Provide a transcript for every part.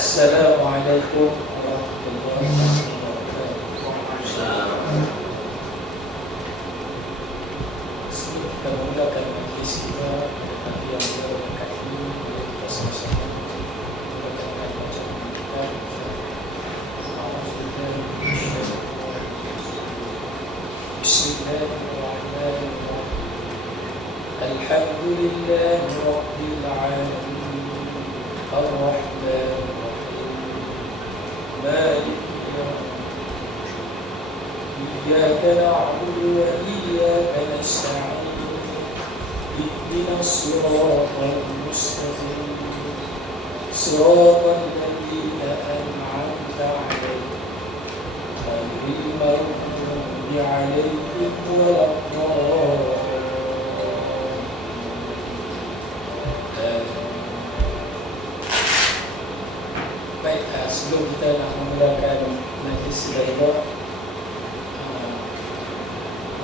Assalamualaikum warahmatullahi wabarakatuh. Kita mulakan majlis kita yang berkat ini kita sama-sama mulakan bacaan kita. Bismillahirrahmanirrahim. Alhamdulillahi rabbil alamin. Ar-Rahman مالك يوم إياك نعبد وإياك نستعين اهدنا الصراط المستقيم صراط الذين أنعمت عليهم غير المغضوب عليهم ولا الضالين. Baik, sebelum kita nak memulakan majlis kita,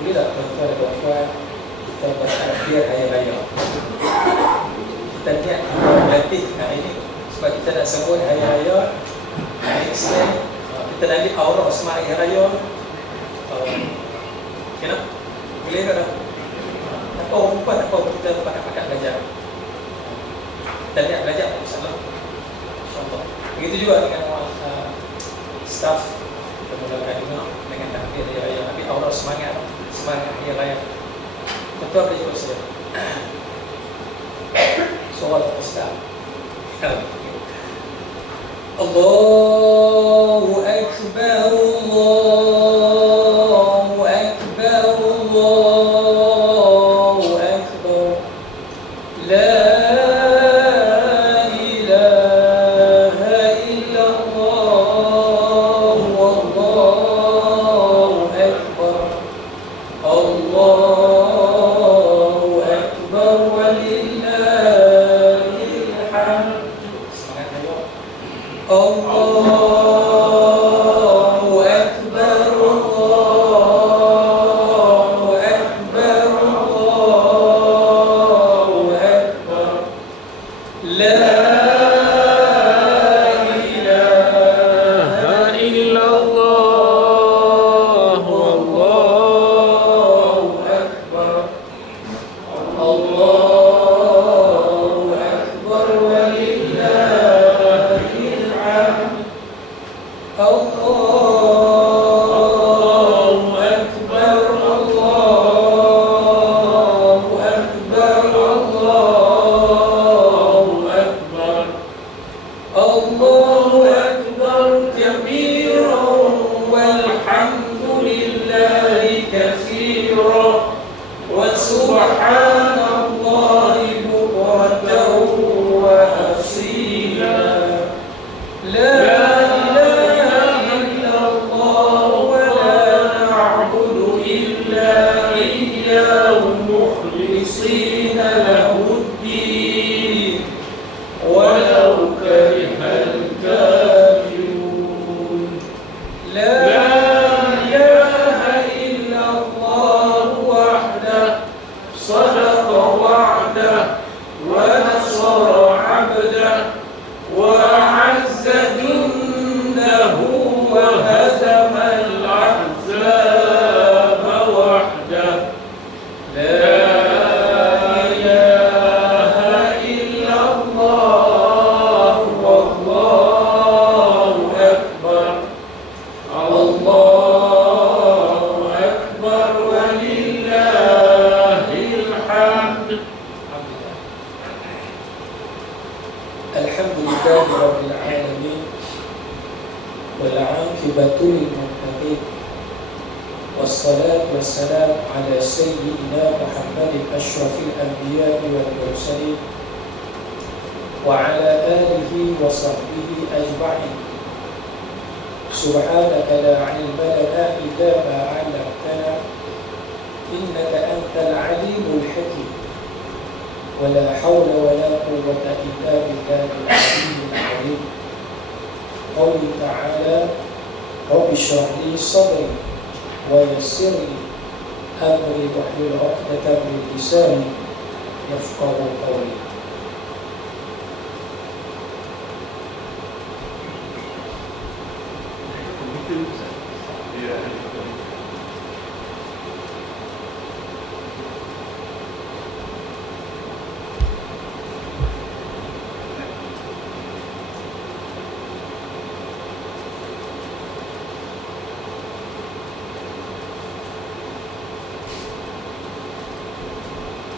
boleh tak tuan-tuan dan puan-puan kita bertakbir Hari Raya? Kita niat kita berlatih hari ini sebab kita nak sambut Hari Raya hari Isnin. Kita nak ambil aurah semangat Hari Raya. Kenapa? Boleh ke tak? Tak tahu perempuan, tak tahu kita pakat-pakat belajar. Kita niat belajar, insyaAllah. Begitu juga dengan staff kita mulakan juga dengan takbir Hari Raya. Tapi aurah semangat Hari Raya. Betul boleh jawab saya. Soal Ustaz. Allahu Akbar, Allahu Akbar, Allahu Akbar. La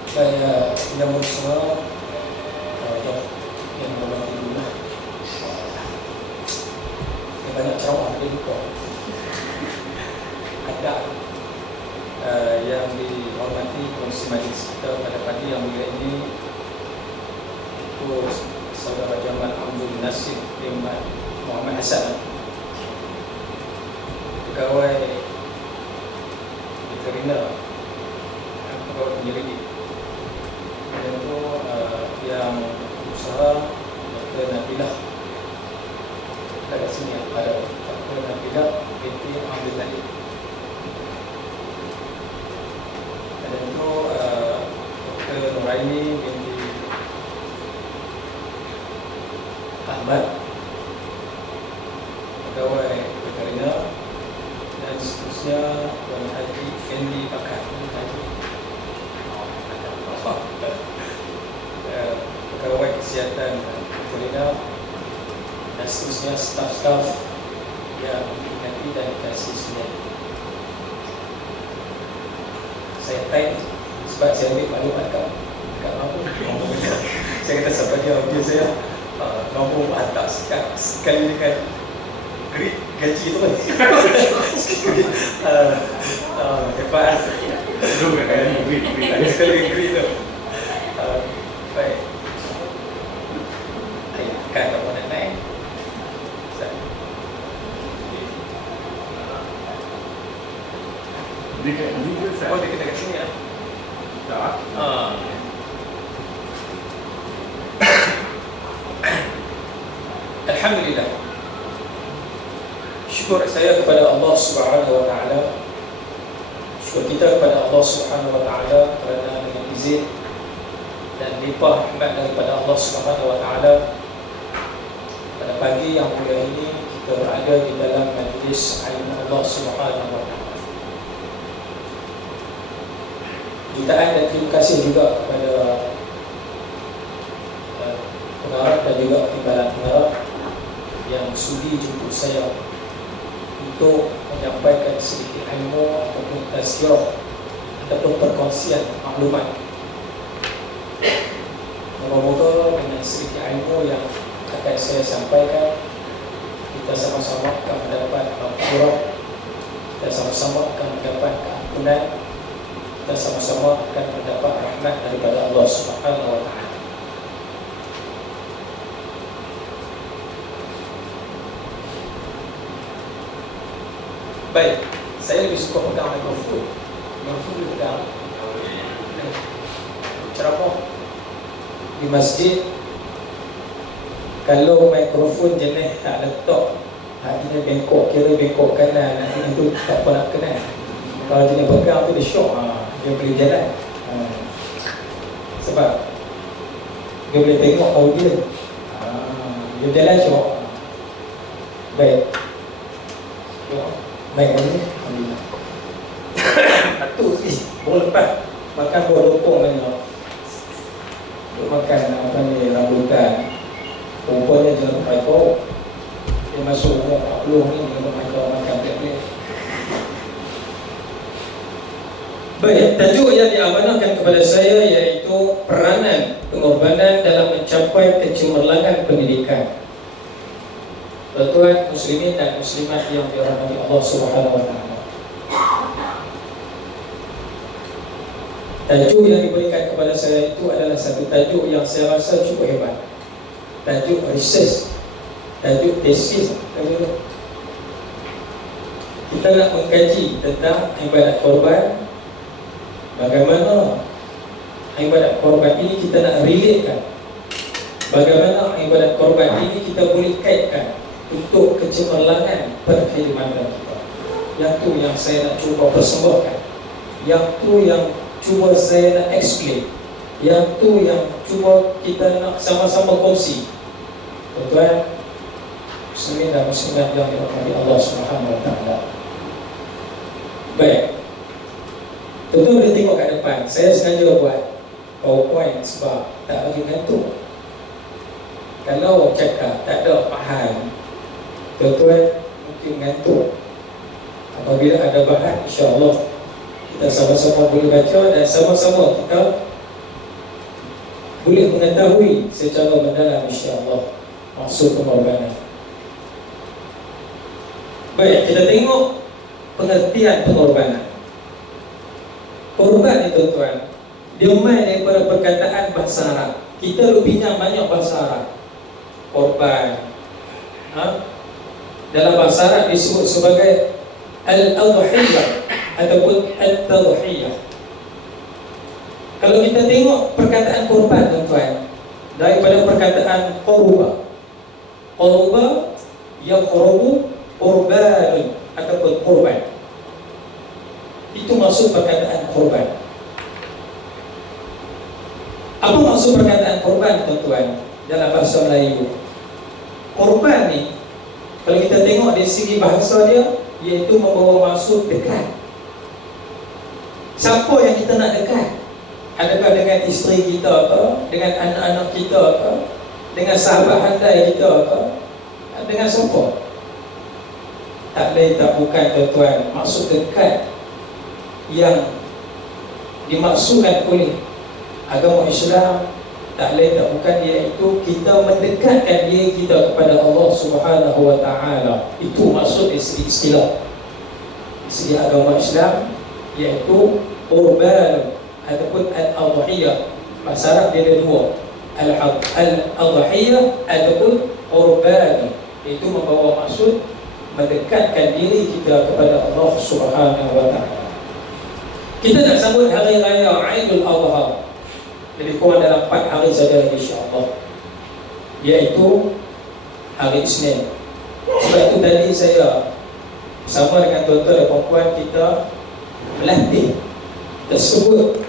Saya yang semua yang bermati dulu lah. Yang banyak ceramah dia lupa. Ada yang dihormati Komisi Majlis kita pada pagi yang mulia ini, itu Saudara Jamal Abdul Nasir bin Muhammad Hasan, pegawai veteriner, pegawai penyelidik. Dan itu yang usaha Dr. Nabilah dari sini ada Dr. Nabilah binti Abdul Nadir. Dan itu Dr. Nuraini binti Ahmad, pegawai veteriner. Dan seterusnya Tuan Haji Fendi Bakar, pegawai kesihatan veteriner, dan seterusnya staf-staf yang nanti dan kasih semua. Saya tag sebab saya ambil maklumat kat apa. Saya kata sampai dia audio saya nombor hantar sekali dengan grid gaji tu kan. Hebat. Ada sekali grid tu. Baik. Kan tak nak naik. Dia Oh, dia kena kat sini lah. tak. Alhamdulillah. Syukur saya kepada Allah Subhanahu wa taala. Syukur kita kepada Allah Subhanahu wa taala kerana dengan izin dan limpah rahmat daripada Allah Subhanahu wa taala, pada pagi yang mulia ini kita berada di dalam majlis ilmu Allah Subhanahu wa taala. Jutaan dan terima kasih juga kepada pengarah dan juga timbalan pengarah yang sudi jemput saya untuk menyampaikan sedikit ilmu ataupun tazkirah ataupun perkongsian maklumat. Moga-moga dengan sedikit ilmu yang akan saya sampaikan, kita sama-sama akan mendapat maghfirah, kita sama-sama akan mendapat keampunan, kita sama-sama akan mendapat rahmat daripada Allah Subhanahu wa taala. Baik, saya lebih suka pegang mikrofon. Mikrofon dia pegang. Ceramah di masjid, kalau mikrofon jenis tak letak, artinya bengkok, kira bengkok kanan, artinya tu tak apa nak kenal. Kalau jenis pegang tu dia syok, dia boleh jalan. Sebab dia boleh tengok audience, dia jalan syok. Baik. Baik ni, alhamdulillah. Satu sih, baru lepas makan buah lopong banyak. Duk makan apa ni, rambutan. Rupanya jangan pakai kau. Dia masuk umur 40 ni, dia pakai kau makan tablet. Baik, tajuk yang diamanahkan kepada saya iaitu peranan pengorbanan dalam mencapai kecemerlangan pendidikan. Tuan-tuan muslimin dan muslimat yang dirahmati Allah Subhanahu wa taala. Tajuk yang diberikan kepada saya itu adalah satu tajuk yang saya rasa cukup hebat. Tajuk research, tajuk tesis. Kita nak mengkaji tentang ibadat korban. Bagaimana ibadat korban ini kita nak relatekan. Bagaimana ibadat korban ini kita boleh kaitkan untuk kecemerlangan perkhidmatan kita. Yang tu yang saya nak cuba persembahkan. Yang tu yang cuba saya nak explain. Yang tu yang cuba kita nak sama-sama kongsi. Tuan-tuan muslimin dan muslimat yang dirahmati Allah Subhanahu wa taala. Baik. Tuan-tuan boleh tengok kat depan. Saya sengaja buat PowerPoint sebab tak bagi ngantuk. Kalau cakap tak ada faham, tuan-tuan mungkin ngantuk. Apabila ada bahan, insya-Allah kita sama-sama boleh baca dan sama-sama kita boleh mengetahui secara mendalam insya-Allah maksud pengorbanan. Baik, kita tengok pengertian pengorbanan. Korban itu tuan, dia main daripada perkataan bahasa Arab. Kita lebih pinjam banyak bahasa Arab. Korban, dalam bahasa Arab disebut sebagai al-adhiyah ataupun at-tadhiyah. Kalau kita tengok perkataan korban tuan, daripada perkataan qurba, qurba yaqrubu qurban ataupun korban, itu maksud perkataan korban. Apa maksud perkataan korban tuan dalam bahasa Melayu? Korban ni, kalau kita tengok dari segi bahasa dia, iaitu membawa maksud dekat. Siapa yang kita nak dekat? Adakah dengan isteri kita ke? Dengan anak-anak kita ke? Dengan sahabat handai kita ke? Dengan siapa? Tak lain tak bukan tuan, maksud dekat yang dimaksudkan oleh agama Islam tak lain tak bukan, iaitu kita mendekatkan diri kita kepada Allah Subhanahu wa taala. Itu maksud dari segi istilah, dari segi agama Islam, iaitu qurban ataupun al-adhiyah. Bahasa Arab dia ada dua, al-adhiyah ataupun qurban, itu membawa maksud mendekatkan diri kita kepada Allah Subhanahu wa taala. Kita nak sambut hari raya Aidul Adha, lebih kurang dalam 4 hari saja lagi insya-Allah, iaitu hari Isnin. Sebab itu tadi saya bersama dengan tuan-tuan dan puan kita melatih tersebut,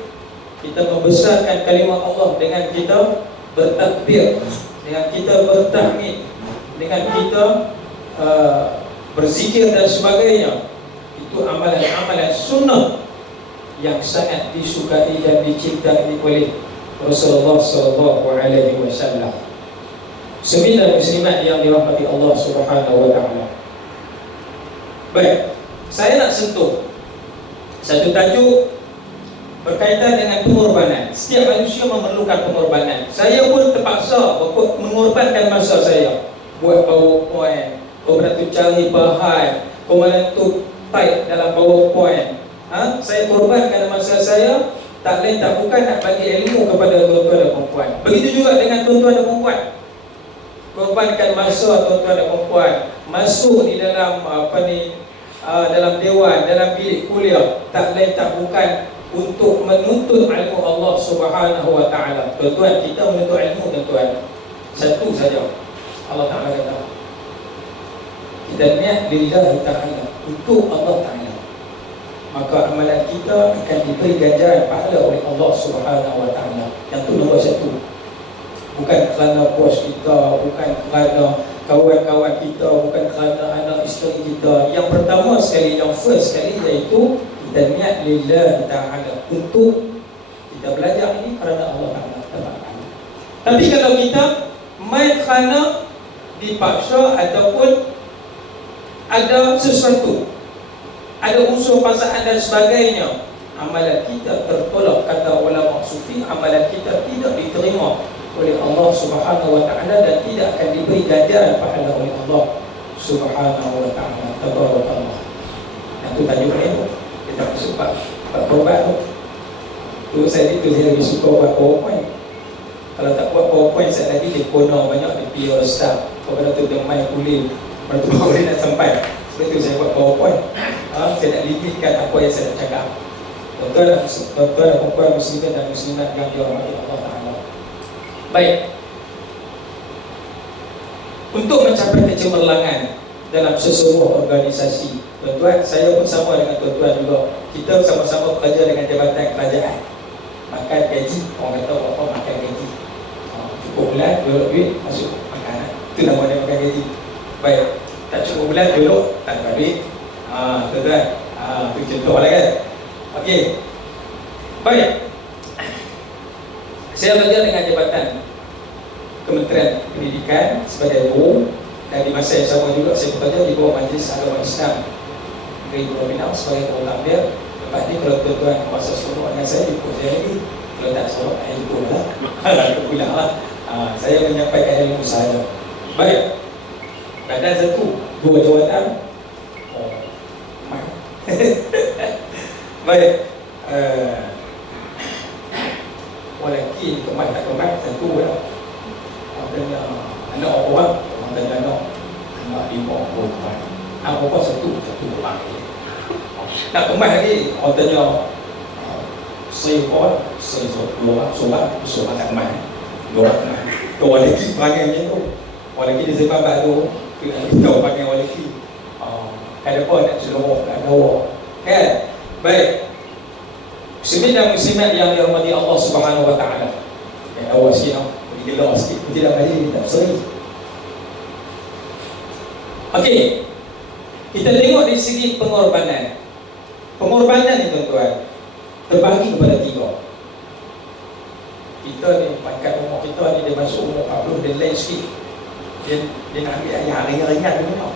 kita membesarkan kalimah Allah dengan kita bertakbir, dengan kita bertahmid, dengan kita berzikir dan sebagainya. Itu amalan-amalan sunnah yang sangat disukai dan dicintai oleh Rasulullah sallallahu alaihi wasallam. Sembilan muslimat yang dirahmati Allah Subhanahu wa taala. Baik, saya nak sentuh satu tajuk berkaitan dengan pengorbanan. Setiap manusia memerlukan pengorbanan. Saya pun terpaksa mengorbankan masa saya buat PowerPoint. Kau tu cari bahan, kau tu type dalam PowerPoint. Saya korbankan masa saya, tak lain tak bukan nak bagi ilmu kepada tuan-tuan dan puan. Begitu juga dengan tuan-tuan dan puan. Korbankan masa tuan-tuan dan puan masuk di dalam dalam dewan, dalam bilik kuliah, tak lain tak bukan untuk menuntut ilmu Allah Subhanahu wa taala. Tuan-tuan, kita menuntut ilmu tuan-tuan, satu saja. Allah Taala kata, kita niat lillahi ta'ala, untuk Allah Taala, maka amalan kita akan diberi ganjaran pahala oleh Allah Subhanahu wa taala. Yang itu nombor satu. Bukan kerana bos kita, bukan kerana kawan-kawan kita, bukan kerana anak isteri kita. Yang pertama sekali, yang first sekali, iaitu kita niat lillahi ta'ala, untuk kita belajar ini kerana Allah Taala. Tapi kalau kita main kerana dipaksa ataupun ada sesuatu, ada unsur paksaan dan sebagainya, amalan kita tertolak. Kata ulama sufi, amalan kita tidak diterima oleh Allah Subhanahu wa taala dan tidak akan diberi ganjaran pahala oleh Allah Subhanahu wa taala. Tabarakallah. Itu tajuk ini. Kita masuk bab korban tu. Saya lebih suka buat PowerPoint. Kalau tak buat PowerPoint, saya lagi dia kono banyak dia pure staff. Kalau tu dia main kulit, baru tu boleh nak sampai. Sebab itu saya buat PowerPoint. Saya nak limitkan apa yang saya nak cakap. Tuan-tuan dan puan muslimin dan muslimat yang dirahmati Allah Taala. Baik. Untuk mencapai kecemerlangan dalam sesebuah organisasi, tuan-tuan, saya pun sama dengan tuan-tuan juga. Kita sama-sama bekerja dengan jabatan kerajaan. Makan gaji, orang kata apa makan gaji. Cukup bulan, duduk duit, masuk makanan. Itu namanya makan gaji. Baik. Tak cukup bulan, duduk, tak dapat duit. Tuan-tuan, itu contoh lah kan. Okey. Baik. Saya bekerja dengan jabatan Kementerian Pendidikan sebagai guru, dan di masa yang sama juga saya bekerja di bawah Majlis Agama Islam Negeri Pulau Pinang sebagai ketua takbir. Lepas ni kalau tuan-tuan kuasa seluruh dengan saya, ikut saya lagi Kalau tak salah, itu lah. Aku pulang lah. Saya menyampaikan ilmu saya. Baik. Badan satu, dua jawatan. Oh, baik. Walaki kemat tak kemat satu lah. Orang tanya anak orang, orang tanya anak 5 orang. Apa satu orang. Nak kemat lagi, orang tanya saya solat tak kemat. Dua lagi panggil macam tu. Orang lagi dia sebab tu kita panggil orang lagi. Ada apa nak seluruh nak bawa. Kan? Baik. Muslimin dan muslimat yang dirahmati Allah Subhanahu wa taala. Awal sikit gila sikit tidak bagi tak seri. Okey. Kita tengok dari segi pengorbanan. Pengorbanan ni tuan-tuan terbagi kepada 3. Kita ni pangkat umur kita ni dia masuk umur 40 dan lain sikit. Dia nak ambil yang ringan-ringan dulu.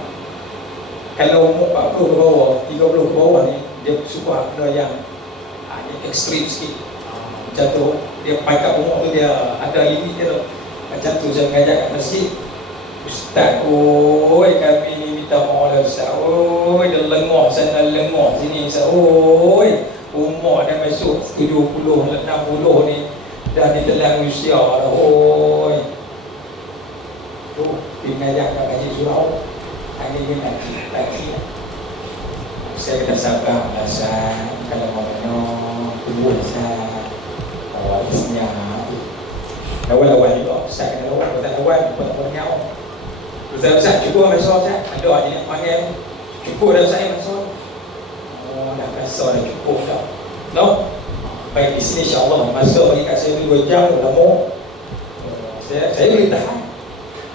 Kalau umur 40 ke bawah, 30 ke bawah ni dia suka kena yang ekstrim sikit. Macam tu, dia pangkat umur tu dia ada limit dia tu. Macam tu saya mengajar kat masjid. Ustaz, oi kami ni minta maaf lah Ustaz. Oi dia lengah sana lengah sini Ustaz. Oi umur dah masuk 70, 60 ni dah ditelan usia dah. Oi. Tu dia mengajar kat masjid surau. Hari ni lagi. Saya kena sabar Ustaz. Kalau mau tunggu Ustaz. Awal senyap. Lawan-lawan juga. Ustaz kena lawan. Kalau tak lawan, tak bernyau. Ustaz cukup masa Ustaz. Ada je nak panggil. Cukup dah Ustaz masa. Oh, dah masa dah cukup dah. No? Baik di sini insya-Allah masa bagi kat saya 2 jam lama. Saya boleh tahan.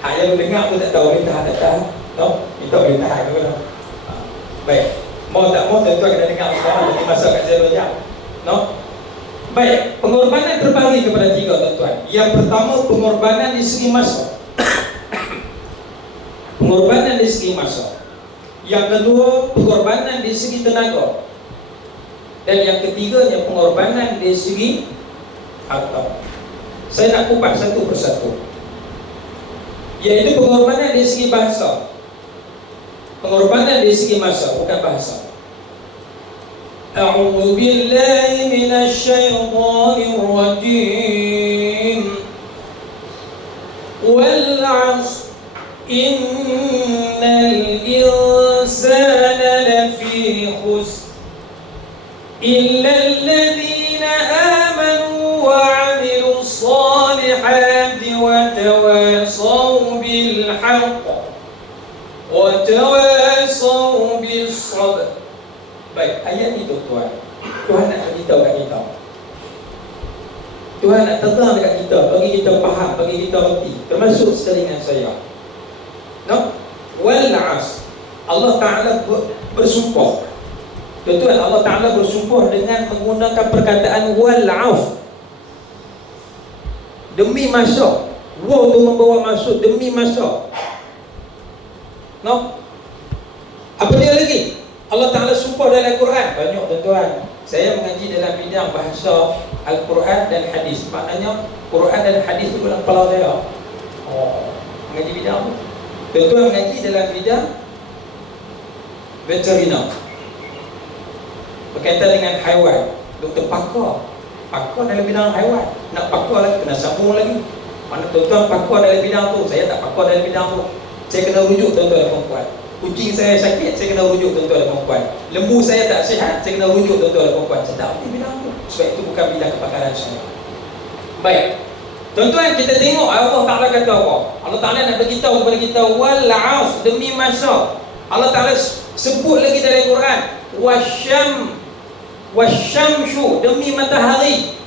Hak yang mendengar tu tak tahu boleh tahan tak tahan. No? Kita boleh tahan ke mana? Baik. Mau tak mau tentu kena dengar semua bagi masa kat saya 2 jam. No? Baik, pengorbanan terbagi kepada 3 tuan-tuan. Yang pertama pengorbanan di segi masa. Pengorbanan di segi masa. Yang kedua pengorbanan di segi tenaga. Dan yang ketiganya pengorbanan di segi harta. Saya nak kupas satu persatu. Iaitu pengorbanan di segi bahasa. Pengorbanan di segi masa, bukan bahasa. A'udzu billahi minasy syaithanir rajim. Wal 'asr innal insana lafi khusr illa alladhina amanu wa 'amilus salihati wa tawasaw bil haqq wa tawasaw bis sabr. Baik, ayat ni tuan-tuan, Tuhan nak beritahu kat kita. Tuhan nak terang dekat kita, bagi kita faham, bagi kita reti, termasuk sekali dengan saya. No? Wal 'asr. Allah Ta'ala bersumpah. Tuan-tuan, Allah Ta'ala bersumpah dengan menggunakan perkataan wal 'asr. Demi masa. Waw tu membawa maksud demi masa. No? Apa dia lagi? Allah Ta'ala sumpah dalam Al-Quran. Banyak tuan-tuan. Saya mengaji dalam bidang bahasa Al-Quran dan hadis. Maknanya Quran dan hadis itu dalam kepala saya. Mengaji bidang tu. Tuan-tuan mengaji dalam bidang veteriner, berkaitan dengan haiwan. Doktor pakar dalam bidang haiwan. Nak pakar lagi, kena sambung lagi. Mana tuan-tuan pakar dalam bidang tu, saya tak pakar dalam bidang tu. Saya kena rujuk tuan-tuan dan perempuan. Kucing saya sakit, saya kena rujuk tuan-tuan dan perempuan. Lembu saya tak sihat, saya kena rujuk tuan-tuan dan perempuan. Saya tak boleh bilang tu. Sebab itu bukan bidang kepakaran saya. Baik. Tuan-tuan, kita tengok Allah Ta'ala kata apa? Allah Ta'ala nak beritahu kepada kita wal 'asr, demi masa. Allah Ta'ala sebut lagi dalam Quran wasyamsu, demi matahari,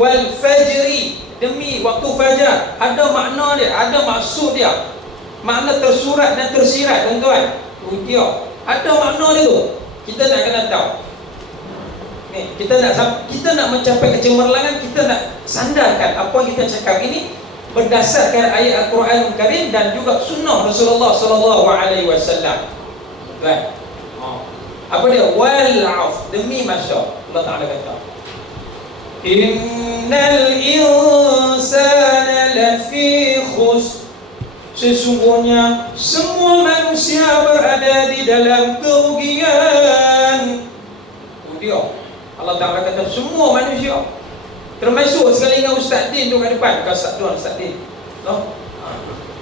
wal fajri, demi waktu fajar. Ada makna dia, ada maksud dia. Makna tersurat dan tersirat tuan-tuan. Dia ada makna dia tu. Kita nak kena tahu. Ni, kita nak mencapai kecemerlangan, kita nak sandarkan apa yang kita cakap ini berdasarkan ayat Al-Quran Al-Karim dan juga sunnah Rasulullah sallallahu alaihi wasallam. Kan? Apa dia? Wal 'asr, demi masa. Allah Ta'ala kata Innal insana lafi khusr. Sesungguhnya semua manusia berada di dalam kerugian. Dia Allah Ta'ala kata semua manusia, termasuk sekali dengan Ustaz Din tu kat depan. Kasat tuan Ustaz Din, no?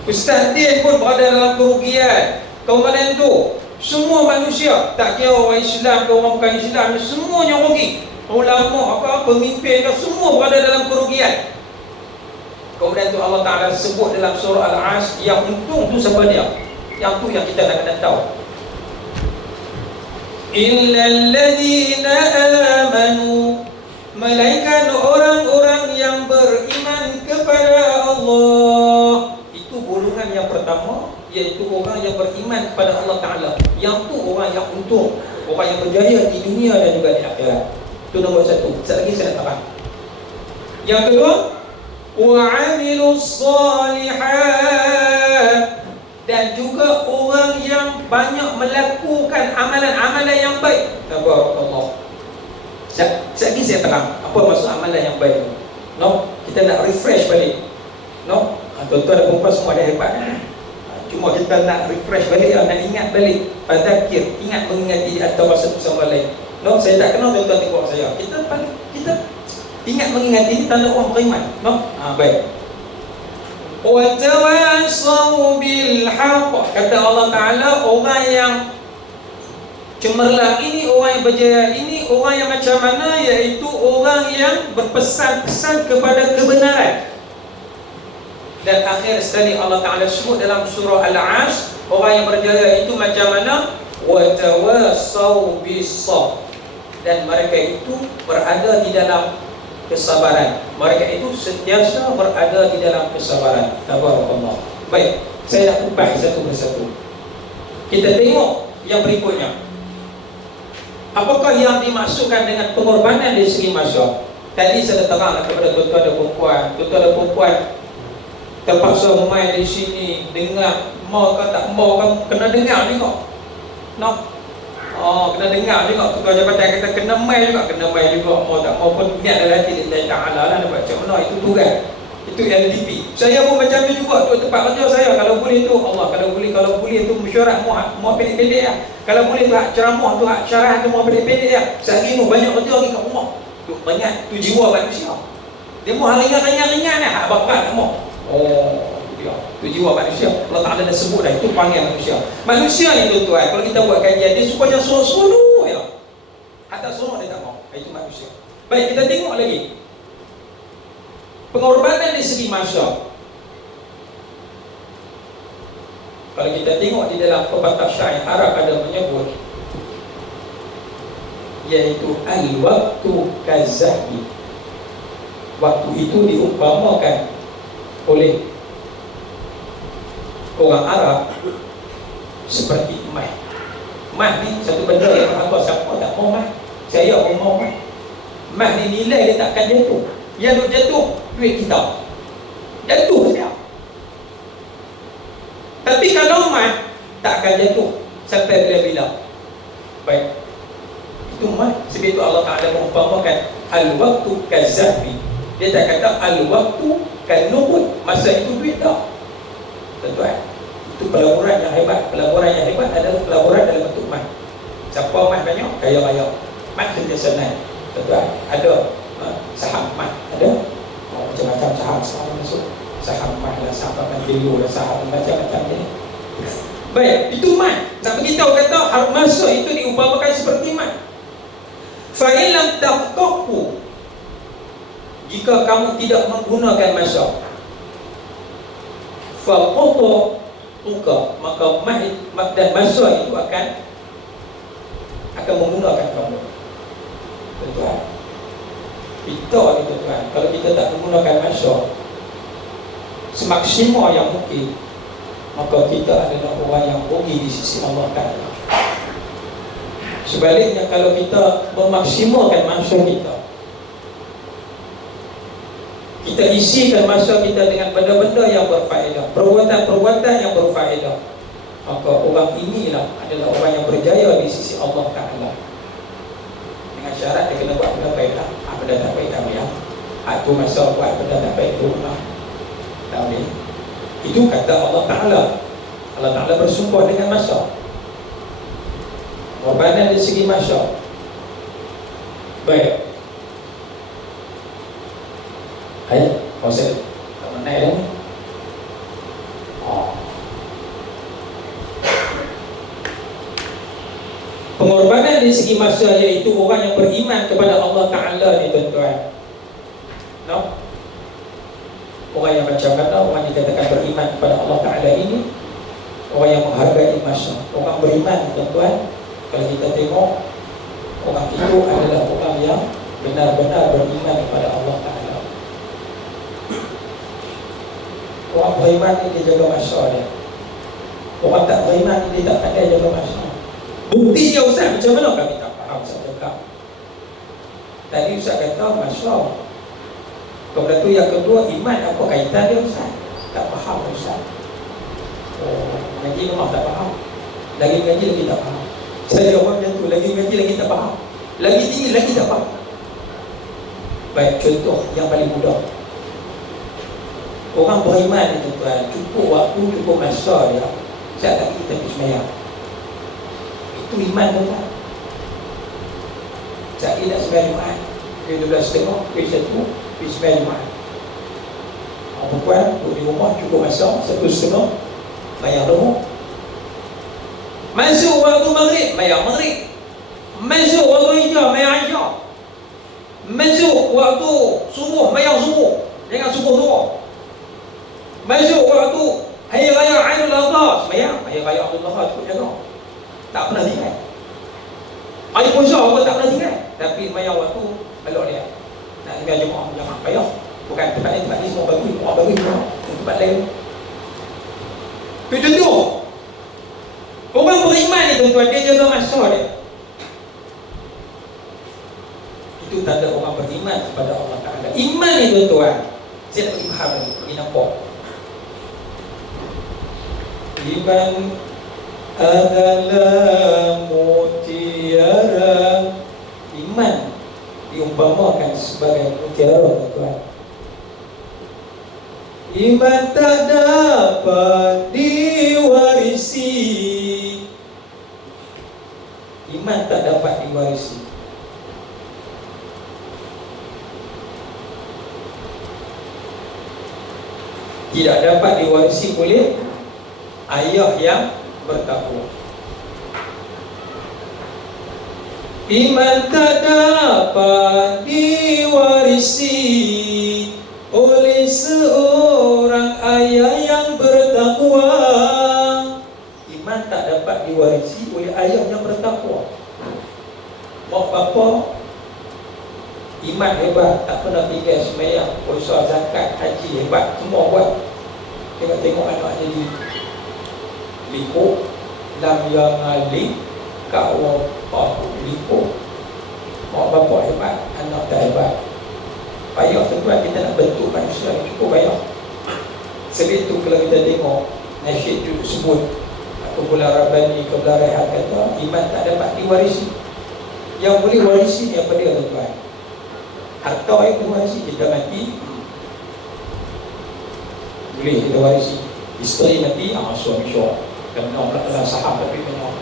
Ustaz Din pun berada dalam kerugian. Kemudian tu semua manusia, tak kira orang Islam ke orang bukan Islam, semuanya rugi. Ulama apa, pemimpin ke, semua berada dalam kerugian. Kemudian tu Allah Ta'ala sebut dalam surah Al-As, yang untung tu siapa dia? Yang tu yang kita nak kena tahu. Illal ladzina amanu, melainkan orang-orang yang beriman kepada Allah. Itu golongan yang pertama, iaitu orang yang beriman kepada Allah Ta'ala. Yang tu orang yang untung, orang yang berjaya di dunia dan juga di akhirat. Itu nombor satu. Sekali lagi saya nak terang. Yang kedua, wa'amilus salihat, dan juga orang yang banyak melakukan amalan-amalan yang baik. Tabarakallah. Sekali lagi saya terang apa maksud amalan yang baik. No, kita nak refresh balik. No, tuan-tuan dan puan semua ada hebat. Cuma kita nak refresh balik, nak ingat balik. Fadzakir, ingat mengingati atau satu sama lain. No, saya tak kenal tuan-tuan tengok saya. Kita ingat mengingati, tanda orang beriman. No, baik. Wa tawassaw bil haqq. Kata Allah Ta'ala, orang yang cemerlang ini, orang yang berjaya ini, orang yang macam mana? Iaitu orang yang berpesan-pesan kepada kebenaran. Dan akhir sekali Allah Ta'ala sebut dalam surah Al-As, orang yang berjaya itu macam mana? Wa tawassaw bis sabr. Dan mereka itu berada di dalam kesabaran. Mereka itu sentiasa berada di dalam kesabaran. Tabarakallah. Baik, saya nak kupas satu persatu. Kita tengok yang berikutnya. Apakah yang dimaksudkan dengan pengorbanan dari segi masa? Tadi saya terangkan kepada tuan-tuan dan puan-puan. Tuan-tuan dan puan terpaksa main di sini, dengar mau ke tak mau kan, kena dengar juga. No. Kena dengar juga. Ketua jabatan kita kena mai juga, mau tak mau pun niat dalam hati Allah Ta'ala lah nak buat macam mana. Itu tugas, itu LDP. Saya pun macam tu juga. Tu tempat kerja saya, kalau boleh tu Allah, kalau boleh tu mesyuarat mau pendek-pendek lah. Kalau boleh tu hak ceramah tu, hak syarah tu mau pendek-pendek lah. Sehari ni banyak kerja lagi kat rumah. Tu banyak, tu jiwa manusia. Dia mau ringan-ringan lah, hak bapak tak mau. Itu jiwa manusia. Allah Ta'ala dah sebut dah, itu panggil manusia. Manusia ni tuan-tuan, kalau kita buat kajian, dia suka yang suruh-suruh ya. Hatta suruh dia tak mau. Itu manusia. Baik, kita tengok lagi pengorbanan dari segi masa. Kalau kita tengok di dalam pepatah syair Arab ada menyebut, iaitu al-waktu kazahbi. Waktu itu diumpamakan oleh orang Arab seperti emas. Emas ni satu benda yang apa siapa tak mau emas. Saya pun mau emas. Emas ni nilai dia takkan jatuh. Yang duk jatuh duit kita. Jatuh saja. Tapi kalau emas tak akan jatuh sampai bila-bila. Baik. Itu emas. Sebab itu Allah Ta'ala mengumpamakan al-waktu kazahbi. Dia tak kata al-waktu kanubut. Masa itu duit tak. Tuan-tuan, itu pelaburan yang hebat. Pelaburan yang hebat adalah pelaburan dalam bentuk emas. Siapa emas banyak, kaya raya. Emas sentiasa naik. Tuan-tuan, ada saham emas, ada macam-macam saham masuk. Saham emas lah, saham Mandelo lah, saham macam-macam ni. Baik, itu emas. Nak beritahu kata harus masuk itu diumpamakan seperti emas. Fa in lam taqtahu, jika kamu tidak menggunakan masa, faqata tuka, maka emas dan masa itu akan menggunakan kamu. Tuan-tuan, kita ni tuan-tuan, kalau kita tak menggunakan masa semaksimal yang mungkin, maka kita adalah orang yang rugi di sisi Allah Ta'ala. Sebaliknya, kalau kita memaksimalkan masa kita isikan masa kita dengan benda-benda yang berfaedah, perbuatan-perbuatan yang berfaedah, maka orang inilah adalah orang yang berjaya di sisi Allah Ta'ala. Dengan syarat dia kena buat benda baik lah. Apa benda tak baik tahu ya. Aku masa buat benda tak baik tu tahu ni. Itu kata Allah Ta'ala. Allah Ta'ala bersumpah dengan masa. Pengorbanan dari segi masa. Baik. Ayat, kau saya tak menaik dah ni. Pengorbanan dari segi masa, iaitu orang yang beriman kepada Allah Ta'ala ni tuan-tuan. No? Orang yang macam mana orang dikatakan beriman kepada Allah Ta'ala ini? Orang yang menghargai masa. Orang beriman tuan-tuan, kalau kita tengok, orang itu adalah orang yang benar-benar beriman kepada Allah Ta'ala. Orang beriman ni dia jaga masa dia. Orang tak beriman ni dia tak pandai jaga masa. Buktinya Ustaz, macam mana kami tak faham Ustaz cakap? Tadi Ustaz kata masa. Kemudian tu yang kedua, iman apa kaitan dia Ustaz? Tak faham Ustaz. Oh, ngaji memang tak faham. Lagi ngaji lagi tak faham. Saya jawab macam tu, lagi ngaji lagi tak faham. Lagi tinggi lagi tak faham. Baik, contoh yang paling mudah. Orang beriman itu tuan, cukup waktu, cukup masa dia. Saya tak kita pergi semayang. Itu iman tuan. Saya nak semayang Jumaat. Dia 12.30, pergi 1, pergi semayang Jumaat. Apa puan, duduk di rumah, cukup masa, 1.30, semayang rumah. Masuk waktu maghrib, semayang maghrib. Masuk waktu Isya, semayang Isya. Masuk waktu subuh, semayang subuh. Jangan subuh-subuh. Masuk waktu Hari Raya Aidul Adha, semayang Hari Raya Aidul Adha cukup jaga. Tak pernah tinggal. Hari puasa pun tak pernah tinggal. Tapi semayang waktu elok dia. Nak tinggal jemaah jangan payah. Bukan tempat ni semua bagus. Orang bagus semua. Tempat lain. Itu contoh. Orang beriman ni tuan-tuan, dia jaga masa dia. Itu tanda orang beriman kepada Allah Ta'ala. Iman ni tuan-tuan, saya nak pergi faham lagi, pergi nampak. Iman adalah mutiara. Iman diumpamakan sebagai mutiara tuan-tuan. Iman tak dapat diwarisi. Iman tak dapat diwarisi. Tidak dapat diwarisi oleh ayah yang bertakwa. Iman tak dapat diwarisi oleh seorang ayah yang bertakwa. Iman tak dapat diwarisi oleh ayah yang bertakwa. Mak bapa iman hebat, tak pernah tinggal sembahyang, puasa, zakat, haji hebat, semua buat. Tengok anak jadi likuk, lam yang alik, kau apa likuk. Mak bapa hebat, anak tak hebat. Payah tuan, kita nak bentuk manusia cukup payah. Sebab itu kalau kita tengok nasyid itu sebut Qubula Rabbani Qubla Rehat kata iman tak dapat diwarisi. Yang boleh warisi ni apa dia tuan? Harta yang diwarisi, kita mati boleh kita warisi. Isteri mati, suami syurga. Dan nak adalah saham tapi memang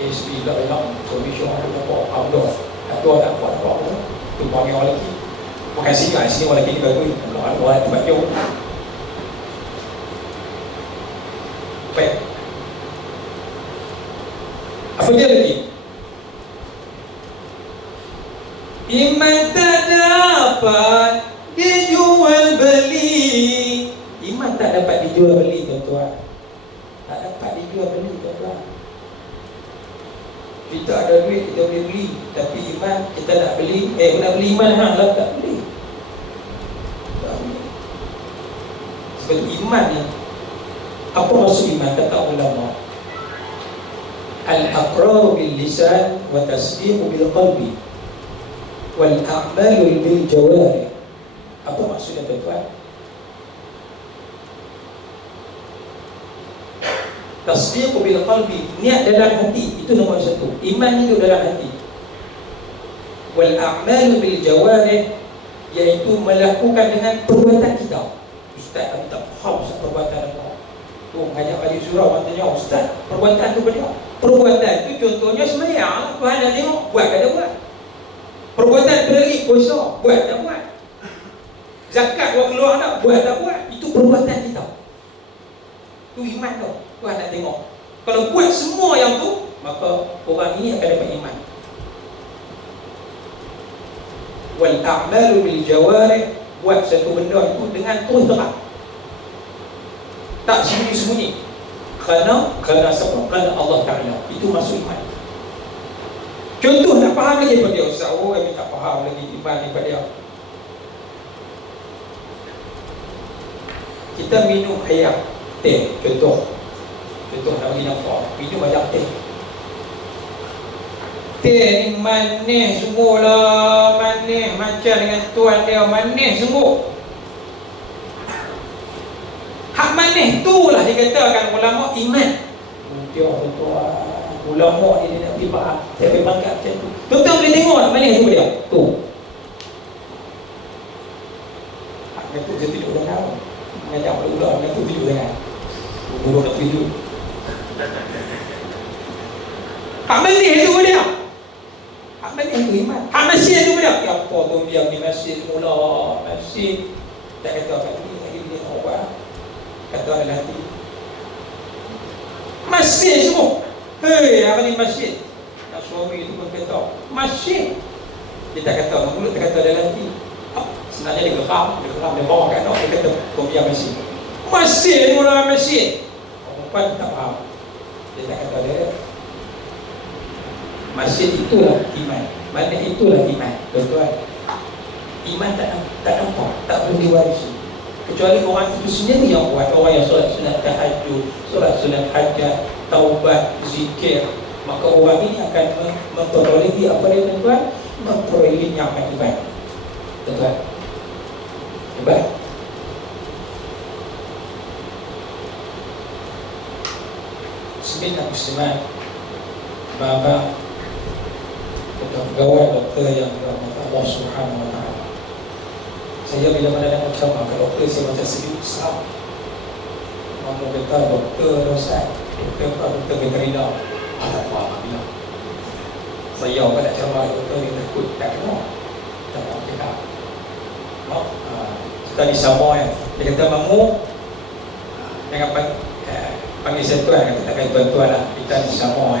SB lah yang suami syurga ada apa abdah. Atau ada apa-apa tu panggil orang lelaki. Bukan sini, sini orang lelaki ni bagus. Kalau ada orang tempat jauh. Baik. Apa dia lagi? Iman tak dapat dijual beli. Iman tak dapat dijual beli tuan-tuan. Tak dapat dijual beli tuan-tuan. Kita ada duit, kita boleh beli. Tapi iman kita nak beli. Nak beli iman lah tak beli. Tak beli. Sebab iman ni, apa maksud iman? Kata ulama, al-aqraru bil lisan wa tasdiqu bil qalbi wal a'malu bil jawarih. Apa maksudnya tuan-tuan? Tasdiqu bil qalbi, niat dalam hati, itu nombor satu. Iman itu dalam hati. Wal a'malu bil jawarih, iaitu melakukan dengan perbuatan kita. Ustaz, kami tak faham Ustaz perbuatan apa. Tu ngajak balik surau, orang tanya, Ustaz, perbuatan tu benda. Perbuatan tu contohnya sembahyang, Tuhan dah tengok, buat ke tak buat. Perbuatan pergi puasa, buat tak buat. Zakat buat keluar tak, buat tak buat. Itu perbuatan kita. Tu iman tu, Tuhan nak tengok. Kalau buat semua yang tu, maka orang ini akan dapat iman. Wal a'malu bil jawarih, buat satu benda itu dengan terus terang, tak sembunyi-sembunyi. Kerana siapa? Kerana Allah Ta'ala. Itu masuk iman. Contoh nak faham lagi pada dia, Ustaz. Oh, kami tak faham lagi iman ni pada dia. Kita minum air teh, contoh nak bagi nampak, minum banyak teh. Teh ni manis semua, manis macam dengan tuan dia, manis semua. Hak manis tu lah dikatakan ulama iman. Dia tuan, ulama ni dia nak pergi faham, dia pergi pangkat macam tu. Tuan boleh tengok tak manis tu dia? Tu. Hak tu dia tidur dengan ngajak ular dengan tu tidur dengan. Buruk nak tidur. Hak manis tu dia. Hak manis tu iman. Hak masin tu dia. Ya apa tu dia ni masin mula, masin. Tak kata kat ni lagi dia tak buat. Kata ada hati. Masin semua. Hei, apa ni masin? Nak suami tu pun kata masin. Dia tak kata mulut, tak kata ada hati. Sebenarnya dia geram, dia bawa kat dia kata kau biar masin. Masin mula masin. Perempuan tak faham. Dia tak kata dia. Masjid itulah iman. Mana itulah iman. Tuan-tuan, iman tak nampak, tak boleh diwarisi. Kecuali orang itu sendiri yang buat. Orang yang solat sunat tahajud, solat sunat hajat, taubat, zikir, maka orang ini akan memperolehi apa dia, tuan-tuan? Memperolehi nyaman iman. Tuan-tuan, hebat. Sembilan muslimat, bapa, pegawai doktor yang dirahmati Allah Subhanahu Wa Taala. Saya bila mana nak macam doktor, saya macam sedih besar. Orang kata doktor dosa, doktor veteriner, tak faham bila. Saya pada cara doktor ni takut tak kenal, tak faham kita. Kita di Samoa, dia kata bangun, jangan panggil saya tuan, kita kata tuan-tuan lah. Kita di Samoa,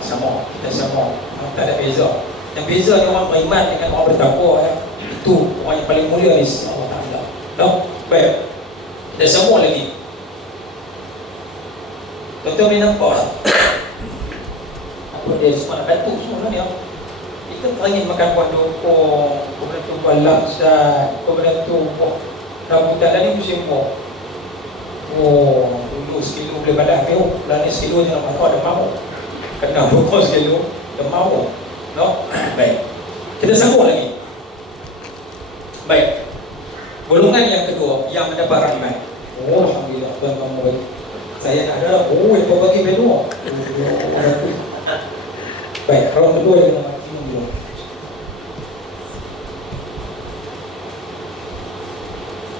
Samoa, kita Samoa. Tak ada beza. Yang beza ni orang beriman dengan orang bertakwa, itu orang yang paling mulia di sisi Allah Ta'ala. Baik. Dan semua lagi. Tuan-tuan boleh nampak lah. Apa dia semua nak batuk semua lah ni. Kita teringin makan buah dukung, kemudian tu buah laksat, kemudian tu buah rambutan. Dan ni musim buah. Oh, dulu sekilo boleh badan tu. Lah ni sekilo je nak makan, ada mahu. Kena pukul sekilo, ada mahu. Baik. Kita sambung lagi. Baik. Golongan yang kedua yang mendapat rahmat. Oh, alhamdulillah, tuan-tuan baik. Saya nak ada, itu bagi berdua. Baik, round kedua yang maksimum dulu.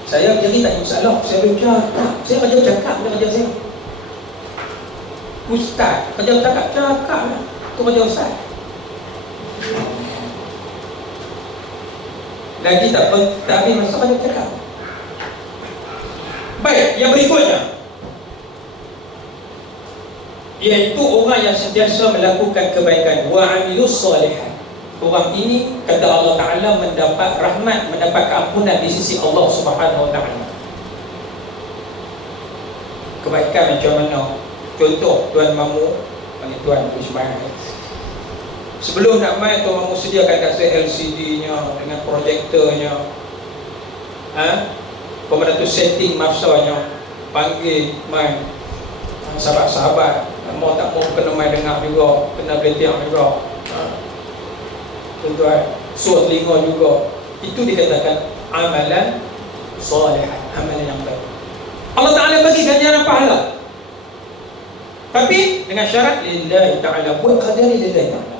Saya jadi tak ada masalah. Saya boleh cakap. Saya kerja cakap, bukan kerja saya. Ustaz, kerja cakap lah. Itu kerja ustaz. Lagi tak habis masa kerja cakap. Baik, yang berikutnya, iaitu orang yang sentiasa melakukan kebaikan, wa amilus solihat. Orang ini kata Allah Ta'ala mendapat rahmat, mendapat keampunan di sisi Allah Subhanahu Wa Ta'ala. Kebaikan macam mana? Contoh, Tuan Mamu, panggil Tuan Ismail. Sebelum nak main, Tuan Mamu sediakan kat saya LCD-nya dengan projektornya. Kemudian tu setting masanya, panggil main sahabat-sahabat. Mau tak mau kena main dengar juga, kena belajar juga. Tuan-tuan, suat telinga juga. Itu dikatakan amalan salihan, amalan yang baik. Allah Ta'ala bagi ganjaran pahala, tapi dengan syarat lillahi ta'ala, buat qadari lillahi ta'ala.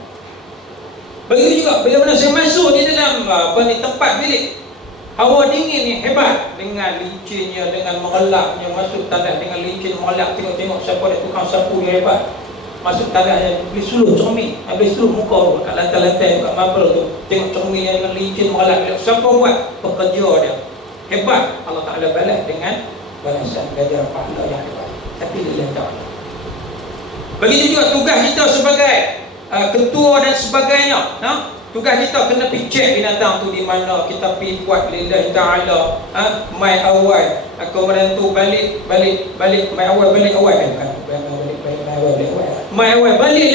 Begitu juga bila mana saya masuk di dalam tempat bilik, hawa dingin ni hebat, dengan licinnya, dengan mengelaknya, masuk tanah dengan licin mengelak, tengok siapa ada tukang sapu dia hebat. Masuk tanahnya, boleh suluh cermin, boleh suluh muka kat lantai-lantai, kat marble tu, tengok cerminnya dengan licin mengelak. Siapa buat? Pekerja dia hebat, Allah Ta'ala balas dengan balasan ganjaran pahala yang hebat. Tapi dia tak. Begitu juga tugas kita sebagai ketua dan sebagainya. Tugas kita kena pergi cek binatang tu di mana, kita pergi buat lillahi ta'ala. Mai awal, kemudian tu balik mai awal balik awal kan, mai awal balik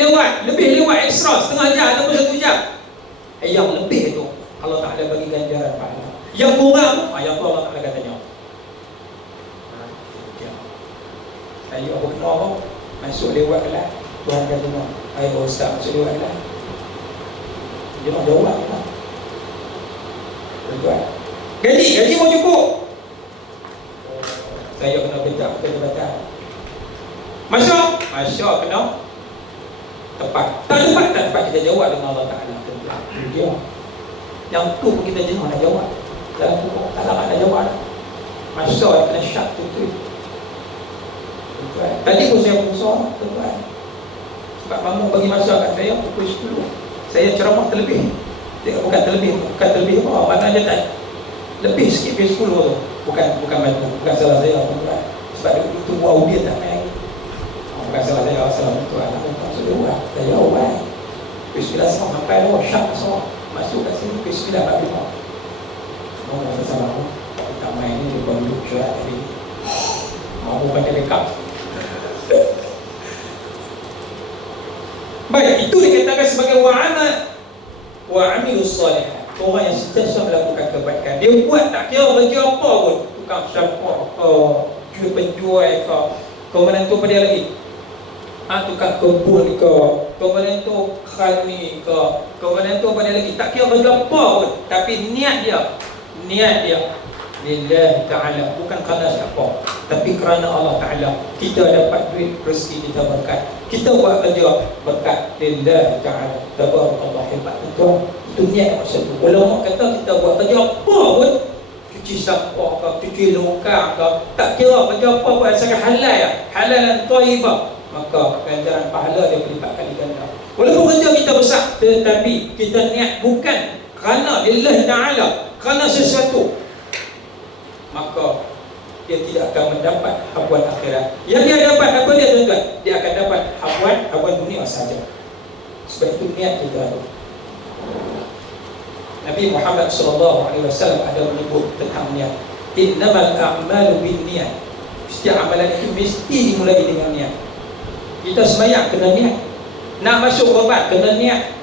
lebih lewat ekstra setengah jam ataupun 1 jam. Yang lebih tu Allah Ta'ala bagi ganjaran pahala. Yang kurang yang tu Allah Ta'ala katanya, saya apa kena apa masuk lewat kelas, Tuhan kata no, ayo ustaz masuk lewat kelas, dia nak jawab kan. Tuan, gaji mau cukup, saya kena betul. Masuk kena tepat. Tak tepat kita jawab dengan Allah Ta'ala. Dia yang tu pun kita jenuh nak jawab. Dalam tu tak nak jawab. Masuk kena syak tu. Tadi pun saya berusaha, tuan. Sebab mamu bagi masa kat saya pukul 10. Saya ceramah terlebih. Bukan terlebih apa, mana je tak. Lebih sikit pukul 10 tu. Bukan salah saya, tuan. Sebab itu wow dia tak main. Bukan salah saya, salah tuan. Sudah saya jawab. Pukul 9 sampai dah syak semua. Masuk kat sini pukul 9 bagi mau. Mau bersama aku. Tak main ni dia baru surat tadi. Mau baca rekap. Baik, itu dikatakan sebagai wa'amilus salihat, orang yang sentiasa melakukan kebaikan. Dia buat tak kira kerja apa pun, tukang sampah ke, penjual ke, kemudian tu apa dia lagi, tukang kebun ke, kemudian tu khani ke, kemudian tu apa dia lagi, tak kira kerja apa pun, tapi niat dia lillahi ta'ala, bukan kerana siapa, tapi kerana Allah Ta'ala. Kita dapat duit, rezeki kita berkat, kita buat kerja berkat, lillahi ta'ala, tabarakallah, hebat tuan. Itu niat masa tu. Ulama kata kita buat kerja apa pun, cuci sampah ke, cuci longkang ke, tak kira kerja apa pun asalkan halal dan thayyibah, maka ganjaran pahala dia berlipat kali ganda. Walaupun kerja kita besar, tetapi kita niat bukan kerana lillahi ta'ala, kerana sesuatu, maka dia tidak akan mendapat habuan akhirat. Yang dia dapat apa dia tuan-tuan? Dia akan dapat habuan dunia saja. Sebab itu niat kita. Nabi Muhammad SAW ada menyebut tentang niat. Innamal a'malu binniyat. Setiap amalan itu mesti dimulai dengan niat. Kita sembahyang kena niat. Nak masuk korban kena niat.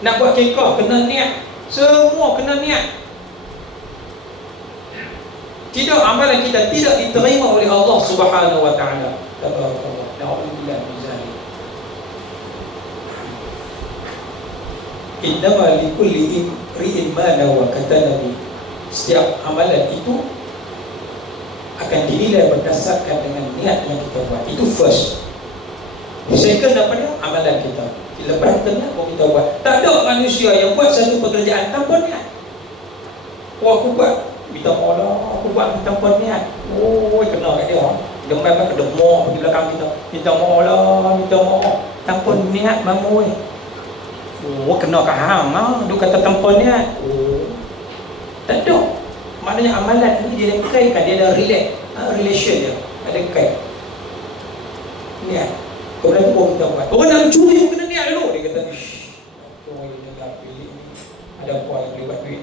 Nak buat kekah kena niat. Semua kena niat. Tidak, amalan kita tidak diterima oleh Allah Subhanahu wa Ta'ala. Tabarakallah. Na'udzubillah min zalik. Innama likulli imri'in ma nawa, kata Nabi. Setiap amalan itu akan dinilai berdasarkan dengan niat yang kita buat. Itu first. Second apa dia? Amalan kita. Lepas niat pun kita buat. Tak ada manusia yang buat satu pekerjaan tanpa niat. Aku buat minta mohon, aku buat tanpa niat. Kena kat dia. Dia memang kena mohon di belakang kita. Minta mohon tanpa niat mamu. Kena kat hang dia kata tanpa niat. Tak ada. Maknanya amalan ini dia ada kaitkan, dia ada relation dia. Ada kait. Niat. Kemudian tu kita buat. Orang nak mencuri pun kena niat dulu. Dia kata, dia nak pilih ni. Ada apa yang boleh buat duit.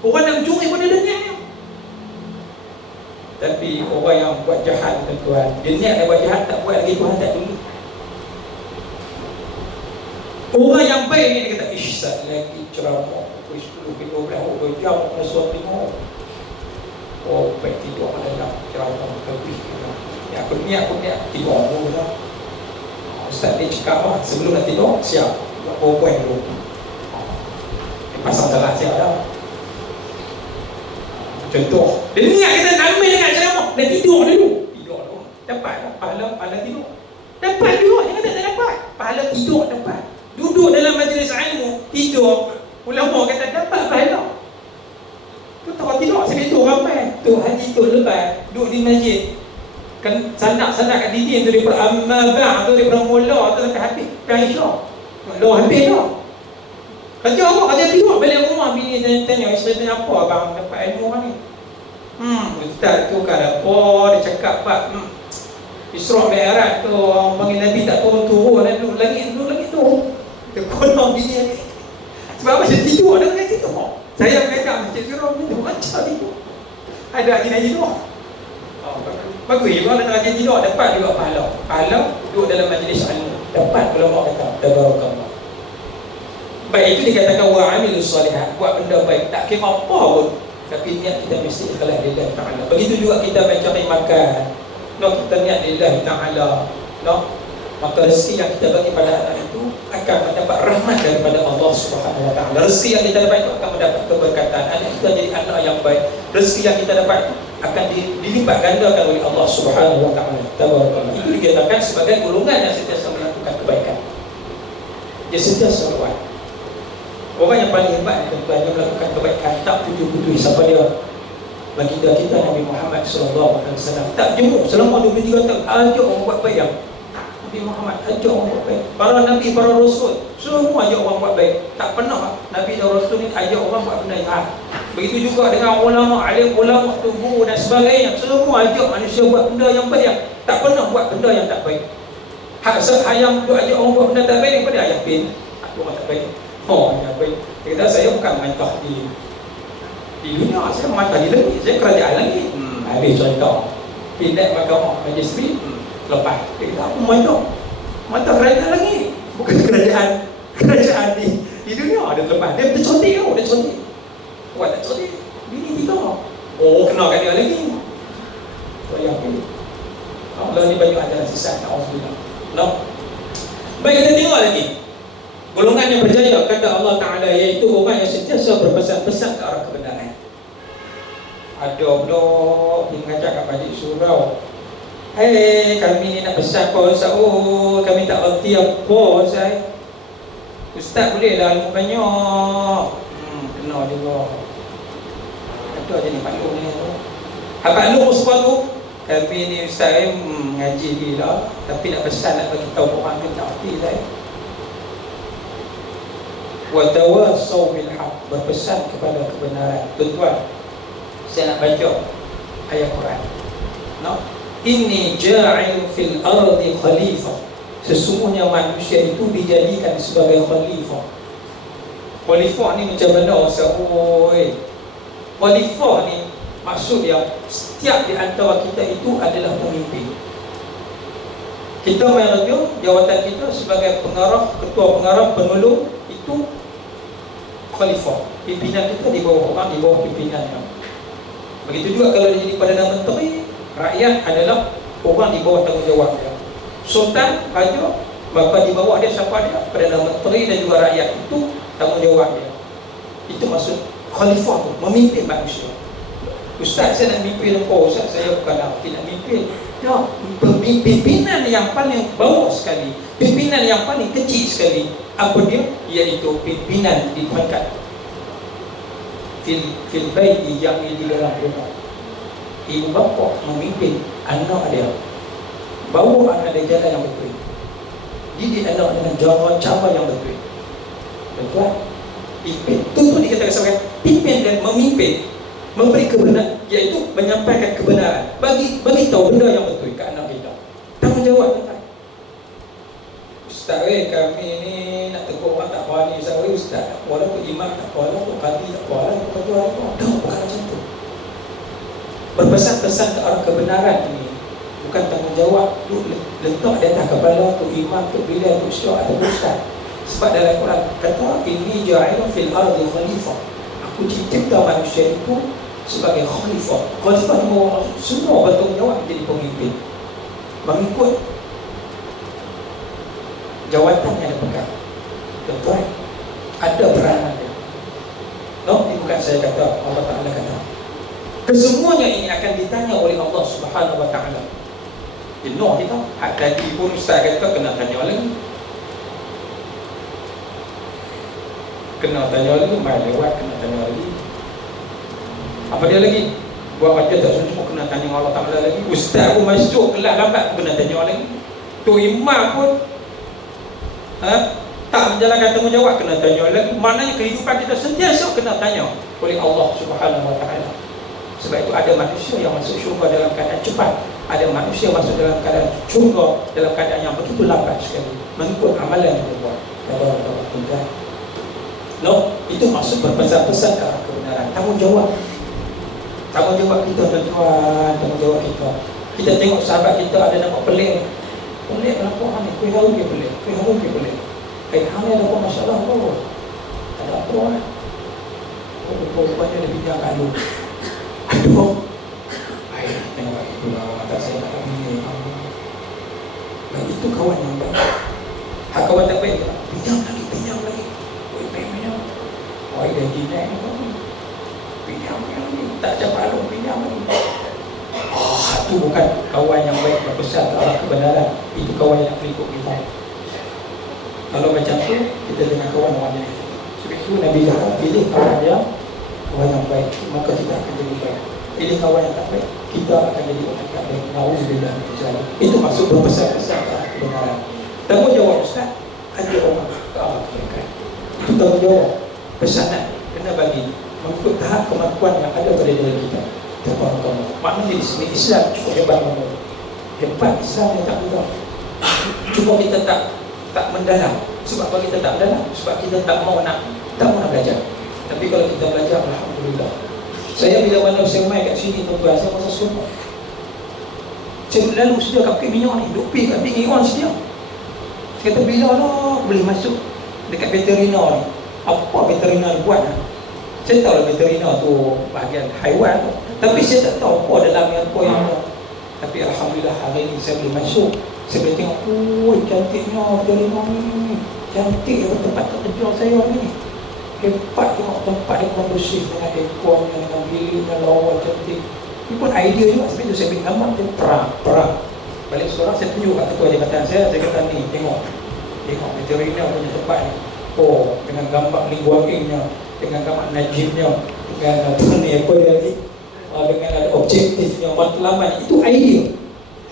Orang nak mencuri pun ada niat. Tapi orang yang buat jahat, tuan-tuan, dia niat dia buat jahat, tak buat lagi, Tuhan tak tuli. Orang yang baik ni dia kata, sat lagi ceramah pukul 10 ke 12 jam kena suap tengok. Baik tidur dalam ceramah lebih. Aku niat tidur dulu lah. Ustaz dia cakap lah, sebelum nak tidur siap buat PowerPoint dulu. Pasang salah siap dah. Contoh, dia niat kita nak ambil dekat ceramah, dia tidur dulu. Dapat pahala tidur. Dapat juga, jangan tak dapat. Pahala tidur dapat. Duduk dalam majlis ilmu, tidur, Ulama kata dapat pahala. Tu tak tidak segitu ramai. Tu haji tu lepas duduk di masjid. Kan sanak-sanak kat dinding tu daripada amma ba' tu daripada mula tu sampai habis. Sampai Isyak. Dah habis dah. Kerja apa? Kerja tidur balik rumah. Bini saya tanya, isteri tanya apa abang dapat ilmu orang ni? Ustaz tu kan apa? Dia cakap Pak, Isra' Mi'raj tu orang panggil Nabi tak turun-turun, duduk langit tu. Dia konon bini ni. Sebab apa dia tidur, dia mengaji tu. Saya mengajak Masjid Surau ni, dia baca tidur. Ada haji tu. Bagus, kalau nak haji tidur, dapat juga pahala. Pahala duduk dalam majlis ilmu. Dapat ulama kata, tabarakallah. Baik, itu dikatakan wa'amilus solihat, buat benda baik, tak kira apa pun, tapi niat kita mesti ikhlas lillahi ta'ala. Begitu juga kita mencari makan, kita niat lillahi ta'ala, maka rezeki yang kita bagi pada anak itu akan mendapat rahmat daripada Allah Subhanahu wa taala. Rezeki yang kita dapat itu akan mendapat keberkatan. Anak kita jadi anak yang baik. Rezeki yang kita dapat itu akan dilipat gandakan oleh Allah Subhanahu wa taala. Tabarakallah. Itu dikatakan sebagai golongan yang sentiasa melakukan kebaikan. Dia sentiasa buat. Orang yang paling hebat tuan-tuan, dia melakukan kebaikan, tak putus-putus. Siapa dia? Baginda kita Nabi Muhammad sallallahu alaihi wasallam. Tak jemu selama 23 tahun ajak orang buat baik. Nabi Muhammad ajak orang buat baik. Para nabi, para rasul, semua ajak orang buat baik. Tak pernah nabi dan rasul ni ajak orang buat benda jahat. Begitu juga dengan ulama, alim ulama, guru dan sebagainya, semua ajak manusia buat benda yang baik. Tak pernah buat benda yang tak baik. Hak ayam tu ajak orang buat benda tak baik daripada ayam pin. Aku orang tak baik. Yang baik. Dia kata saya bukan mentah di dunia, saya mentah di langit, saya kerajaan langit. Habis contoh. Pindah mahkamah majistri, lepas. Dia kata aku mentah kerajaan langit, bukan kerajaan di dunia. Dia lepas. Dia tercontik tau, dia contik. Buat tak contik, bini kita. Oh, kenal kat dia lagi. Tu yang baik. Allah ni banyak ada sisat, na'udzubillah. Baik, kita tengok lagi. Golongan yang berjaya kata Allah Ta'ala, iaitu orang yang sentiasa berpesan-pesan ke arah kebenaran. Ada pula dia mengajak kat balik surau, kami ni nak pesan apa Ustaz? Oh, kami tak erti apa Ustaz. Ustaz bolehlah ilmu banyak. Kena juga. Ada je ni maklum ni. Abang Nur sepatu, kami ni Ustaz ngaji ni lah, tapi nak pesan, nak bagi tahu orang ni tak erti Ustaz. Wa tawassaw bil haqq, berpesan kepada kebenaran. Tuan-tuan, saya nak baca ayat Quran. Inni ja'il fil ardi khalifah. Sesungguhnya manusia itu dijadikan sebagai khalifah. Khalifah ni macam mana Ustaz? Khalifah ni maksud dia setiap di antara kita itu adalah pemimpin. Kita main radio, jawatan kita sebagai pengarah, ketua pengarah, penolong itu khalifah. Pimpinan kita di bawah orang, di bawah pimpinannya. Begitu juga kalau dia jadi Perdana Menteri, rakyat adalah orang di bawah tanggungjawab dia. Sultan, raja, maka di bawah dia siapa dia? Perdana Menteri dan juga rakyat, itu tanggungjawab dia. Itu maksud khalifah tu, memimpin manusia. Ustaz, saya nak mimpin apa? Ustaz, saya bukan nak mimpin. Ya, pimpinan yang paling bawah sekali, pimpinan yang paling kecil sekali, apa dia? Iaitu pimpinan di pangkat fil baiti, yang di dalam rumah. Ibu bapa memimpin anak dia, bawa anak dia jalan yang betul, didik anak dengan cara yang betul. Betul? Pimpin. Itu dikatakan sebagai pimpin dan memimpin, memberi kebenaran, iaitu menyampaikan kebenaran, bagi tahu benda yang betul ke anak kita. Tanggungjawab kita. Ustaz, kami ni nak tegur orang tak berani. Ustaz, walaupun imam tak apa, walaupun qadi tak apa, walaupun ketua tak apa. Tak, bukan macam tu. Berpesan-pesan ke arah kebenaran ini bukan tanggungjawab tu letak di atas kepala tu imam, tu bilal, tu syah atau ustaz. Sebab dalam Quran kata, inni ja'ilun fil ardi khalifah. Aku cipta manusia itu sebagai khalifah. Khalifah itu semua bertanggungjawab menjadi pemimpin, mengikut jawatan yang dipegang. Tuan-tuan, ada peranan dia. Ini bukan saya kata, Allah Ta'ala kata. Kesemuanya ini akan ditanya oleh Allah Subhanahu Wa Ta'ala. Jenuh kita. Hak tadi pun Ustaz kata kena tanya lagi. Kena tanya lagi, mai lewat kena tanya lagi. Apa dia lagi? Buat baca tak semua kena tanya Allah Ta'ala lagi. Ustaz pun masuk kelas lambat kena tanya lagi. Tu imam pun tak menjalankan tanggungjawab kena tanya lagi. Maknanya kehidupan kita sentiasa kena tanya oleh Allah Subhanahu Wa Ta'ala. Sebab itu ada manusia yang masuk syurga dalam keadaan cepat, ada manusia masuk dalam keadaan syurga dalam keadaan yang begitu lambat sekali mengikut amalan yang dia buat. No, itu maksud berpesan-pesan ke arah kebenaran. Tanggungjawab kita, tuan-tuan, tanggungjawab kita. Kita tengok sahabat kita ada nama pelik. Pelik lah kau ni, kuih haru ke pelik, kuih haru ke pelik. Hamil ada apa masalah kau? Ada apa kan? Rupanya dia bincang kat lu. Aduh, tengok itu lah, mata saya nak bini. Dan itu kawan yang baik. Hak kawan tak baik, pinjam lagi. Pinjam. Oh, dia gila ni. Pinjam lagi. Tak capai lu, pinjam lagi. Oh, itu bukan kawan yang baik berpesan ke arah kebenaran. Itu kawan yang ikut kita. Kalau macam tu, kita dengan kawan yang baik. Sebab itu Nabi kata, pilih kawan yang baik, maka kita akan jadi baik. Pilih kawan yang tak baik, kita akan jadi orang yang tak baik. Nauzubillah min dzalik. Itu maksud berpesan-pesan ke arah kebenaran. Tanggungjawab Ustaz, ada orang ke arah kebaikan. Itu tanggungjawab. Pesanan kena bagi mengikut tahap kemampuan yang ada pada diri kita. Maknanya di sini Islam cukup hebat. Hebat Islam yang tak mudah. Cuma kita tak mendalam. Sebab apa kita tak mendalam? Sebab kita tak mau nak belajar. Tapi kalau kita belajar, alhamdulillah. Saya bila mana saya main kat sini tuan-tuan, saya rasa seronok. Saya lalu sedia kat Bukit Minyak ni, duk pergi kat Big Iwan sedia. Saya kata bila lah boleh masuk dekat veterina ni. Apa veterina ni buat? Saya tahu lah veterina tu bahagian haiwan tu. Tapi saya tak tahu apa dalamnya, apa yang ada. Tapi alhamdulillah hari ni saya boleh masuk. Saya boleh tengok, cantiknya veterina ni. Cantik tempat kerja saya ni. Hebat tengok tempat yang kondusif dengan ekornya, dengan biliknya, lawa cantik. Ini pun idea juga. Sebab itu saya beri gambar dia perang. Balik sekolah saya tunjuk kat ketua jabatan saya kata ni, tengok veterina punya tempat ni. Oh, dengan gambar lingguangnya, dengan gambar najibnya, dengan apa lagi, dengan ada objektifnya, matlamat. Itu idea.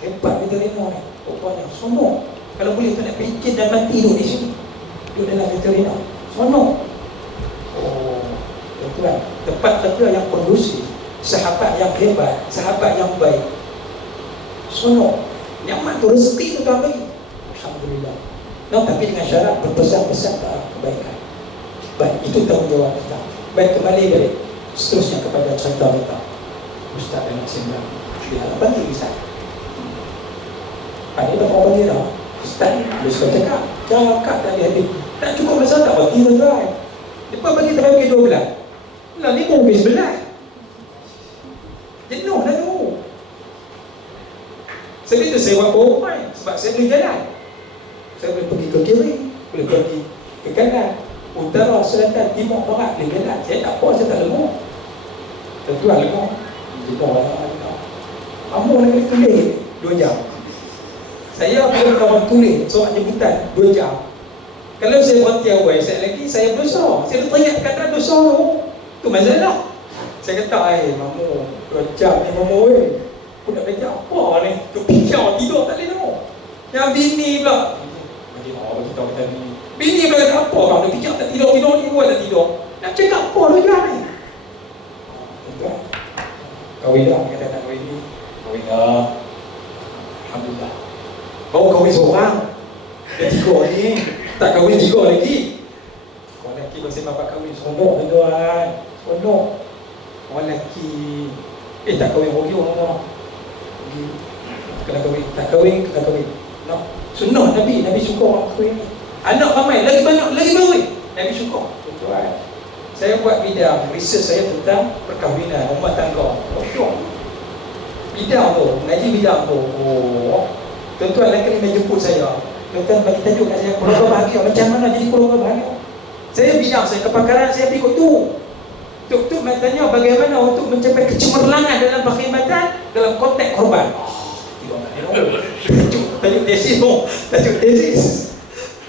Hebat veterina ni. Rupanya sono. Kalau boleh tu nak bikin dan mati duduk di sini. Duduk dalam veterina. Sono. Oh, tuan, tempat kerja yang kondusif, sahabat yang hebat, sahabat yang baik. Sono, nyaman tu, rezeki tu Tuhan bagi. Alhamdulillah. No, tapi dengan syarat berpesan-pesan ke arah kebaikan. Baik, itu tanggungjawab kita. Baik, kembali balik seterusnya kepada cerita kita. Ustaz dan Sindah dia bagi Ustaz. Ada apa dia dah? Ustaz, dia suka cakap tadi habis. Tak cukup masa tak bagi tuan. Lepas bagi terbagi 12. Lah ni pun habis 11. Jenuh dah tu. Sebab itu saya buat powerpoint. Sebab saya boleh jalan. Saya boleh pergi ke kiri, boleh pergi ke kanan, utara, selatan, timur, barat, boleh jalan. Saya tak apa, saya tak lemah. Tentulah lemah. Jenuh lah. Kamu lagi tulis 2 jam. Saya boleh kawan tulis soal jemputan 2 jam. Kalau saya berhenti awal, saya berdosa. Saya teringat kata dosa tu. Tu masalah. Saya kata, mamu, 2 jam ni mamu aku nak belajar apa ni? Tu fikir tidur tak boleh tengok. Yang bini pula. Kita kata bini. Bini pula kata apa kau? Dia fikir tak tidur ni buat tak tidur. Nak cakap apa lagi ni? Kahwin dah, kata tak kahwin ni. Kahwin dah. Alhamdulillah. Baru kahwin seorang. Dah 3 ni. Tak kahwin 3 lagi. Orang lelaki masih bapak kahwin seronok tuan. Seronok. Orang lelaki tak kahwin rugi orang. Kena kahwin. Tak kahwin, kena kahwin. No. Sunnah Nabi suka orang kahwin. Anak ramai, lagi banyak, lagi kahwin. Nabi suka. Tuan. Saya buat bidang, research saya tentang perkahwinan, rumah tangga. Bidang tu, mengaji bidang tu. Tuan-tuan lelaki ni jemput saya. Tuan-tuan bagi tajuk kat saya, keluarga bahagia. Macam mana jadi keluarga bahagia? Saya bidang, saya kepakaran saya ikut tu. Tuk tanya bagaimana untuk mencapai kecemerlangan dalam perkhidmatan dalam konteks korban. Tajuk tesis tu. Tajuk tesis.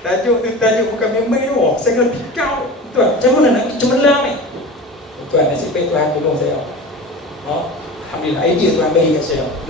tajuk tu tajuk bukan memang tu. Saya kena pikau. Tuan, macam mana nak cemerlang ni? Tuan, nasib baik Tuhan tolong saya. Alhamdulillah, idea Tuhan bagi kat saya.